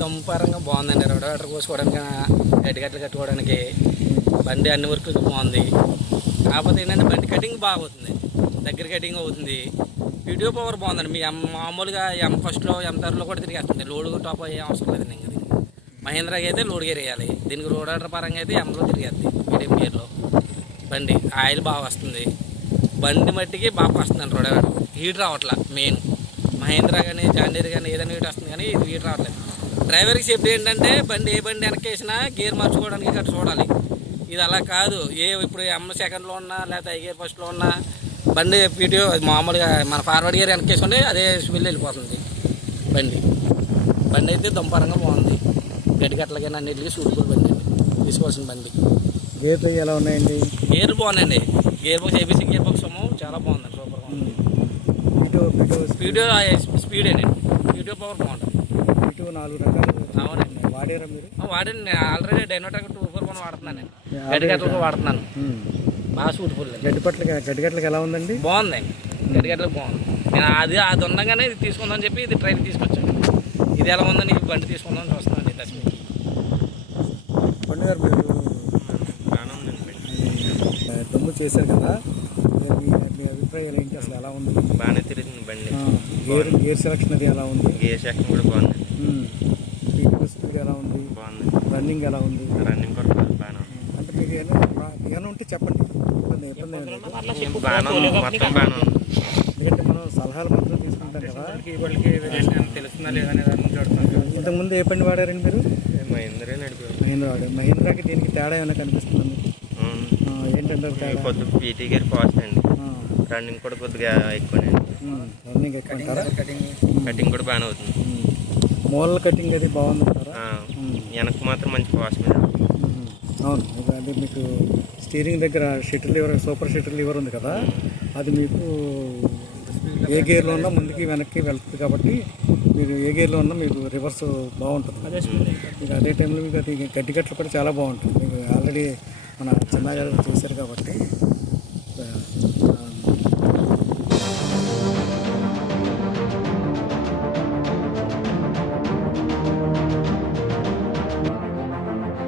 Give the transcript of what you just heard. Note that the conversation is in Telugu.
దుంపరంగా బాగుందండి. రోడ్డు కోసుకోవడానికి, గడ్డగట్లు కట్టుకోవడానికి బండి అన్ని వర్కులకి బాగుంది. కాకపోతే ఏంటంటే బండి కటింగ్ బాగా అవుతుంది, దగ్గర కటింగ్ అవుతుంది. వీడియో పవర్ బాగుందండి. మీ మామూలుగా ఫస్ట్లో థర్డ్లో కూడా తిరిగేస్తుంది. లోడ్ టాప్ అయ్యే అవసరం లేదు. ఇంక మహేంద్రాకి అయితే లోడ్ గేర్ వేయాలి. దీనికి రోడ్ ఆర్డర్ పరంగా అయితే ఎంలో తిరిగేస్తుంది. మీడియం గేర్లో బండి ఆయిల్ బాగా వస్తుంది. బండి మట్టికి బాగా వస్తుందండి. రోడ్ ఆర్డర్ హీట్ రావట్లా. మెయిన్ మహేంద్రా కానీ జాండీర్ కానీ ఏదైనా హీట్ వస్తుంది, కానీ ఇది హీట్ రావట్లేదు. డ్రైవర్కి సేఫ్టీ ఏంటంటే బండి ఏ బండి వెనక్కి వేసినా గేర్ మార్చుకోవడానికి ఇక్కడ చూడాలి. ఇది అలా కాదు. ఇప్పుడు సెకండ్లో ఉన్నా లేకపోతే గేర్ ఫస్ట్లో ఉన్నా బండి పీటీఓ మామూలుగా మన ఫార్వర్డ్ గేర్ వెనక్కి వేసుకుంటే అదే స్పీడ్లో వెళ్ళిపోతుంది బండి. బండి అయితే దుంపరంగా బాగుంది. గడ్డిగట్లకైనా అన్నింటికి సూటబుల్ బండి అండి, తీసుకోవాల్సిన బండి. గేర్లు ఎలా ఉన్నాయండి? గేర్లు బాగున్నాయండి. Gear box ABC gear box చాలా బాగుందండి. సూపర్గా ఉంది. స్పీడేనండి. పీటీఓ పవర్ బాగుంటుంది. 4 రకాలు అవునండి. వాడారా మీరు? వాడండి. నేను ఆల్రెడీ డైనోటాక్ 241 వాడుతున్నాను. నేను గడ్డిగట్లకు వాడుతున్నాను. బాగా సూటబుల్. గడ్డిగట్లకి ఎలా ఉందండి? బాగుందండి. గడ్డిగట్లకు బాగుంది. నేను అది ఉండగానే ఇది తీసుకుందామని చెప్పి ఇది ట్రైన్ తీసుకొచ్చాను. ఇది ఎలా ఉందని ఈ బండి తీసుకుందామని చూస్తున్నాను. దశమికి పండుగ మీరు దమ్ము చేశారు కదా, మీ అభిప్రాయాలు ఏంటి? అసలు ఎలా ఉంది? బాగానే తిరిగింది బండి. గేర్ సెలక్షన్ అది ఎలా ఉంది? గేర్ సెక్షన్ కూడా బాగుంది. స్పీడ్ ఎలా ఉంది? బాగుంది. రన్నింగ్ ఎలా ఉంది? రన్నింగ్ కూడా బాగానే ఉంది. అంటే మీకు ఏమైనా ఉంటే చెప్పండి. ఇబ్బంది బాగానే ఉంది. మొత్తం బాగానే ఉంది. ఎందుకంటే మనం సలహాలు మాత్రం తీసుకుంటాం కదా. తెలుస్తుందా లేదా చూడతాను. ఇంతకుముందు ఏ బండి వాడారండి మీరు? మహేంద్రే నడిపారు. మహేంద్ర వాడారు. మహేంద్రాకి దీనికి తేడా ఏమైనా కనిపిస్తుంది? ఏంటంటే కొద్దిగా పీటీ గేర్ ఫాస్ట్ అండి. రన్నింగ్ కూడా కొద్దిగా ఎక్కువనే. రన్నింగ్ ఎక్కువ అంటారా? కటింగ్ కూడా బాగానే అవుతుంది. మూలల కటింగ్ అది బాగుందంటారా? వెనక్కి మాత్రం మంచి ఫాస్ట్ మీద. అవును. అంటే మీకు స్టీరింగ్ దగ్గర shutter liver, super shutter liver ఉంది కదా, అది మీకు ఏ గేర్లో ఉన్నా ముందుకి వెనక్కి వెళ్తుంది. కాబట్టి మీరు ఏ గేర్లో ఉన్నా మీకు రివర్స్ బాగుంటుంది. మీకు అదే టైంలో మీకు అది గడ్డిగట్లు కూడా చాలా బాగుంటుంది. మీకు ఆల్రెడీ మన చిన్నగారు చూశారు కాబట్టి